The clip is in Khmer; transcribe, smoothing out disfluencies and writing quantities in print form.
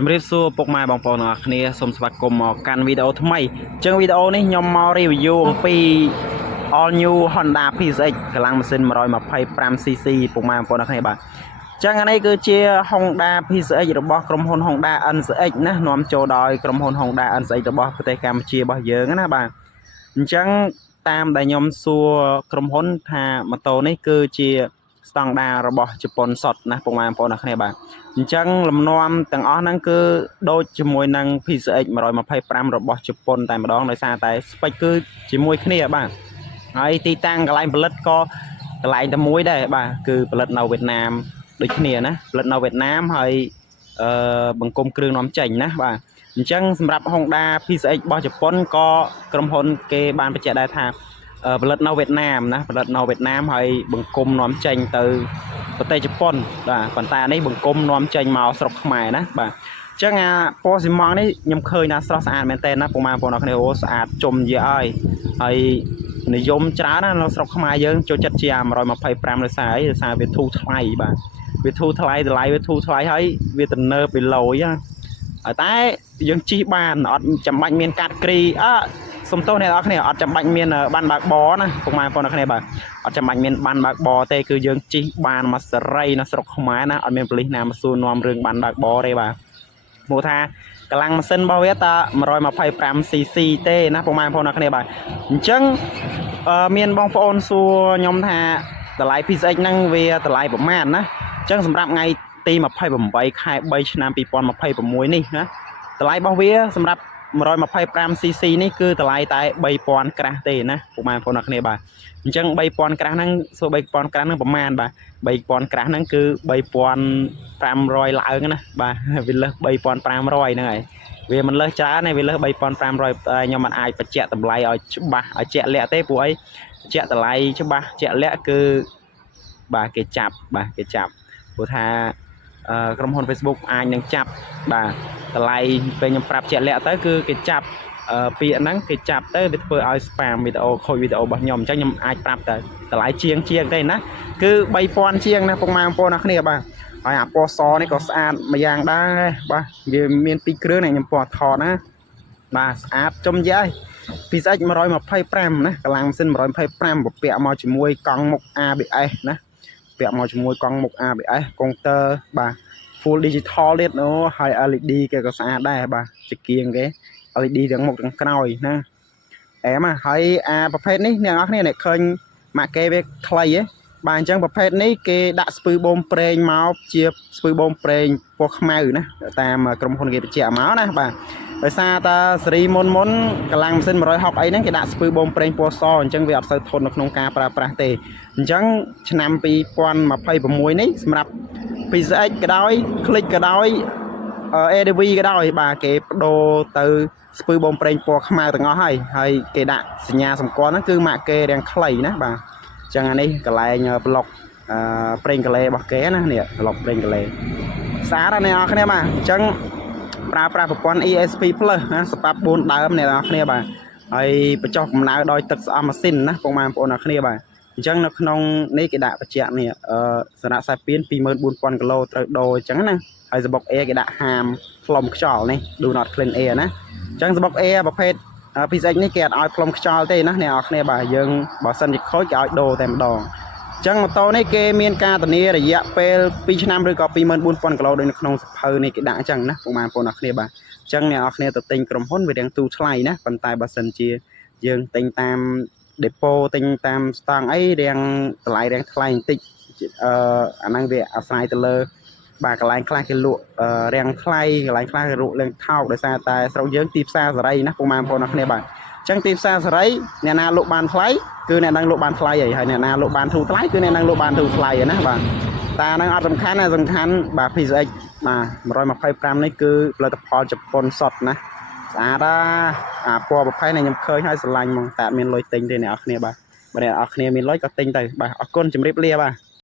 ជំរាបសួរពុកម៉ែបងប្អូនទាំងអស់គ្នាសូមស្វាគមន៍មកកាន់វីដេអូថ្មីអញ្ចឹងវីដេអូនេះខ្ញុំមក review អំពី All New Honda PSX កម្លាំងម៉ាស៊ីន 125cc ពុកម៉ែបងប្អូនទាំងអស់គ្នាបាទអញ្ចឹងអានេះគឺជា Honda PSX របស់ក្រុមហ៊ុន Honda NSX ណានាំចូលដោយក្រុមហ៊ុន Honda NSX របស់ប្រទេសកម្ពុជារបស់យើងណាបាទអញ្ចឹងតាមដែលខ្ញុំសួរក្រុមហ៊ុនថាម៉ូតូនេះគឺជា ស្តង់ដាររបស់ជប៉ុនសុទ្ធណាពុកម៉ែបងប្អូនទាំងអស់គ្នាបាទអញ្ចឹងលំនាំទាំងអស់ហ្នឹងគឺដូចជាមួយនឹង PSX 125របស់ជប៉ុនតែម្ដងដោយសារតែ spec គឺជាមួយគ្នាបាទហើយទីតាំងកន្លែងផលិតក៏កន្លែងតែមួយដែរបាទគឺផលិតនៅវៀតណាមដូចគ្នាណាផលិតនៅវៀតណាមហើយបង្គំគ្រឿងនាំចេញណាបាទអញ្ចឹងសម្រាប់ Honda PSX របស់ជប៉ុនក៏ក្រុមហ៊ុនគេបានបញ្ជាក់ដែរថាផលិតនៅវៀតណាមណាផលិតនៅវៀតណាមហើយបង្គំនាំចេញទៅប្រទេសជប៉ុនបាទប៉ុន្តែនេះបង្គំនាំចេញមកស្រុកខ្មែរណាបាទអញ្ចឹងអាពណ៌ស៊ីម៉ងនេះខ្ញុំឃើញថាស្រស់ស្អាតមែនតើណាពុកម៉ែបងប្អូនអរគ្នាអូស្អាតជុំយៈហើយនិយមច្រើនណានៅស្រុកខ្មែរយើងចូលចិត្តជា125ដោយសារអីដោយសារវាធូរថ្លៃបាទវាធូរថ្លៃតម្លៃវាធូរថ្លៃហើយវាទំនើបវាលយណាតែយើងជិះបានអត់ចាំបាច់មានកាត់គ្រីសុំទោសអ្នកនរគ្នាអត់ចាំបាច់មានបានបើកបរណាពុកម៉ែបងប្អូនគ្នាបាទអត់ចាំបាច់មានបានបើកបរទេគឺយើងជិះបានមកសេរីនៅស្រុកខ្មែរណាអត់មានប៉ូលីសណាមកសួរនាំរឿងបានបើកបរទេបាទព្រោះថាកម្លាំងម៉ាស៊ីនរបស់វាតា 125cc ទេណាពុកម៉ែបងប្អូនគ្នាបាទអញ្ចឹងមានបងប្អូនសួរខ្ញុំថាតម្លៃ PSX ហ្នឹងវាតម្លៃប្រមាណណាអញ្ចឹងសម្រាប់ថ្ងៃទី28ខែ3ឆ្នាំ2026នេះណាតម្លៃរបស់វាសម្រាប់ 125cc នេះគឺតម្លៃតែ3000ក្រាស់ទេណាពុកម៉ែបងប្អូនគ្នាបាទអញ្ចឹង3000ក្រាស់ហ្នឹងសួរ3000ក្រាស់ហ្នឹងប្រមាណបាទ3000ក្រាស់ហ្នឹងគឺ3500ឡើងណាបាទវាលើស3500ហ្នឹងហើយវាមិនលើសច្រើនទេវាលើស3500ខ្ញុំមិនអាចបញ្ជាក់តម្លៃឲ្យច្បាស់ឲ្យជាក់លាក់ទេព្រោះអីបញ្ជាក់តម្លៃច្បាស់ជាក់លាក់គឺបាទគេចាប់ព្រោះថាក្រុមហ៊ុន Facebook អាចនឹងចាប់បាទតម្លៃពេលខ្ញុំប្រាប់ជាក់លាក់ទៅគឺគេចាប់ពាក្យហ្នឹងគេចាប់ទៅវាធ្វើឲ្យ spam វីដេអូខូចវីដេអូរបស់ខ្ញុំអញ្ចឹងខ្ញុំអាចប្រាប់តែតម្លៃជាងទេណាគឺ3000ជាងណាពុកម៉ែបងប្អូនអរគ្នាបាទហើយអាពណ៌សនេះក៏ស្អាតម្យ៉ាងដែរបាទវាមានពីរគ្រឿងនេះខ្ញុំពណ៌ថតណាបាទស្អាតចំយាយ PSX 125ណាកម្លាំងម៉ាស៊ីន125ពពាក់មកជាមួយកង់មុខ ABS ណាពាក់មកជាមួយកង់មុខ ABS កុងទ័របាទ full digital ទៀតអូហើយ LED គេក៏ស្អាតដែរបាទជាគៀងគេ LED ទាំងមុខទាំងក្រោយណាអែមហើយប្រភេទនេះអ្នកនរគ្នាអ្នកឃើញម៉ាក់គេវាខ្លីហ៎បាទអញ្ចឹងប្រភេទនេះគេដាក់ស្ពឺបូមប្រេងមកជាស្ពឺបូមប្រេងពណ៌ខ្មៅណាតាមក្រុមហ៊ុនគេបញ្ជាក់មកណាបាទដោយសារតាស៊េរីមុនកម្លាំងម៉ាស៊ីន160អីហ្នឹងគេដាក់ស្ពឺបូមប្រេងពណ៌សអញ្ចឹងវាអត់សូវធន់នៅក្នុងការប្រើប្រាស់ទេអញ្ចឹងឆ្នាំ2026នេះសម្រាប់ PSX ក៏ដោយ Click ក៏ដោយ ADV ក៏ដោយបាទគេបដូរទៅស្ពឺបូមប្រេងពណ៌ខ្មៅទាំងអស់ហើយគេដាក់សញ្ញាសម្គាល់ហ្នឹងគឺម៉ាក់គេរាងខ្លីណាបាទអញ្ចឹងអានេះកន្លែងប្លុកប្រេងកាឡេរបស់គេណានេះប្លុកប្រេងកាឡេស្អាតណាស់អ្នកនរគ្នាបាទអញ្ចឹងប្រើប្រាស់ប្រព័ន្ធ ESP Plus ណាសម្រាប់4ដើមអ្នកនរគ្នាបាទហើយបញ្ចុះកម្ដៅដោយទឹកស្អប់ម៉ាស៊ីនណាពុកម៉ែបងប្អូនអ្នកគ្នាបាទអញ្ចឹងនៅក្នុងនេះគេដាក់បញ្ជាក់នេះសារៈខ្សែពៀន 24000 គីឡូត្រូវដូរអញ្ចឹងណាហើយសបុក A គេដាក់ហាមផ្លុំខ្យល់នេះ Do not clean air ណាអញ្ចឹងសបុក A ប្រភេទ PSX នេះគេអត់ឲ្យផ្លុំខ្យល់ទេណាអ្នកនរគ្នាបាទយើងបើសិនជាខូចគេឲ្យដូរតែម្ដងអញ្ចឹងម៉ូតូនេះគេមានការធានារយៈពេល2ឆ្នាំឬក៏ 24000 គីឡូដូចនៅក្នុងសភៅនេះគេដាក់អញ្ចឹងណាពុកម៉ែបងប្អូនអ្នកគ្នាបាទអញ្ចឹងអ្នកនរគ្នាទៅទិញក្រុមហ៊ុនវារៀងទូថ្លៃណាប៉ុន្តែបើសិនជាយើងទិញតាម depot ទិញតាមស្តង់អីរៀងតម្លៃរៀងថ្លៃបន្តិចអាហ្នឹងវាអាស្រ័យទៅលើបាទកន្លែងខ្លះគេលក់រៀងថ្លៃកន្លែងខ្លះគេលក់រៀងថោកដោយសារតែស្រុកយើងទីផ្សារសេរីណាពុកម៉ែបងប្អូនអ្នកគ្នាបាទអញ្ចឹងទីផ្សារសេរីអ្នកណាលក់បានថ្លៃគឺអ្នកនឹងលក់បានថ្លៃហើយអ្នកណាលក់បានធូរថ្លៃគឺអ្នកនឹងលក់បានធូរថ្លៃណាបាទតែហ្នឹងអត់សំខាន់ណាសំខាន់បាទ PSX បាទ125នេះគឺផលិតផលជប៉ុនសុទ្ធណាស្អាតអាពណ៌ប្រភេទនេះខ្ញុំឃើញហើយស្រឡាញ់ហ្មងតែអត់មានលុយទិញទេអ្នកនរគ្នាបាទបើអ្នកនរគ្នាមានលុយក៏ទិញទៅបាទអរគុណជម្រាបលាបាទ